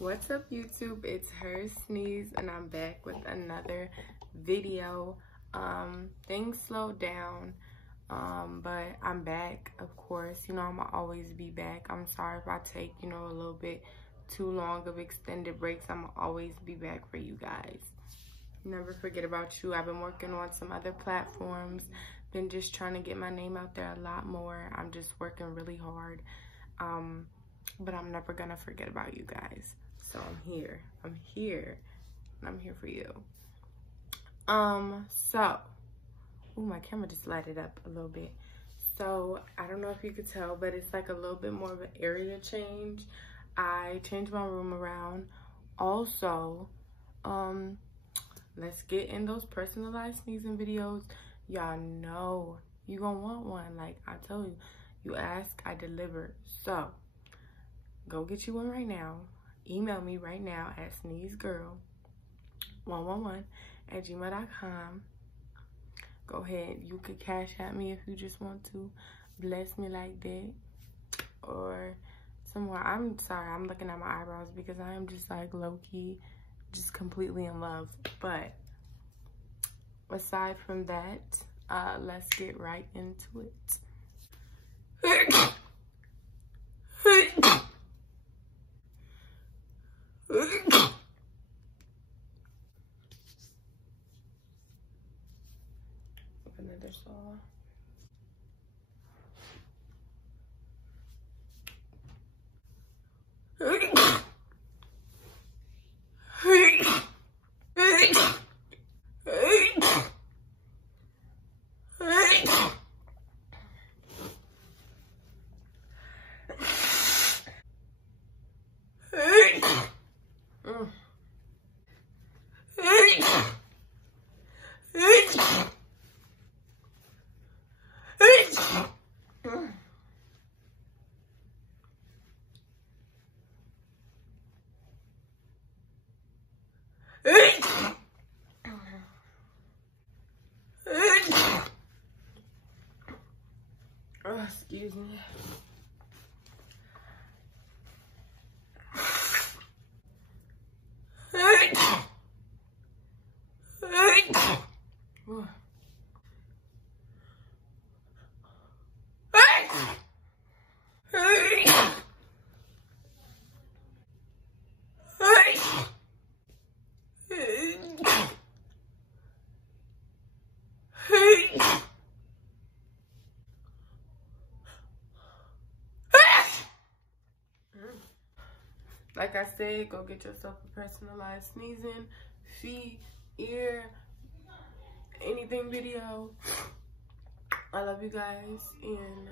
What's up, YouTube? It's her Sneeze, and I'm back with another video. Things slowed down, but I'm back, of course. You know, I'ma always be back. I'm sorry if I take, a little bit too long of extended breaks. I'ma always be back for you guys. Never forget about you. I've been working on some other platforms. Been just trying to get my name out there a lot more. I'm just working really hard. But I'm never gonna forget about you guys. So I'm here, and I'm here for you. Ooh, my camera just lighted up a little bit. So I don't know if you could tell, but it's like a little bit more of an area change. I changed my room around. Also, let's get in those personalized sneezing videos. Y'all know you gonna want one. Like I told you, you ask, I deliver. So go get you one right now. Email me right now at sneezegirl111@gmail.com. Go ahead. You could cash at me if you just want to. Bless me like that. Or somewhere. I'm sorry. I'm looking at my eyebrows because I am just like low-key, just completely in love. But aside from that, let's get right into it. Another saw. Oh, excuse me. Like I said, go get yourself a personalized sneezing, feet, ear, anything video. I love you guys, and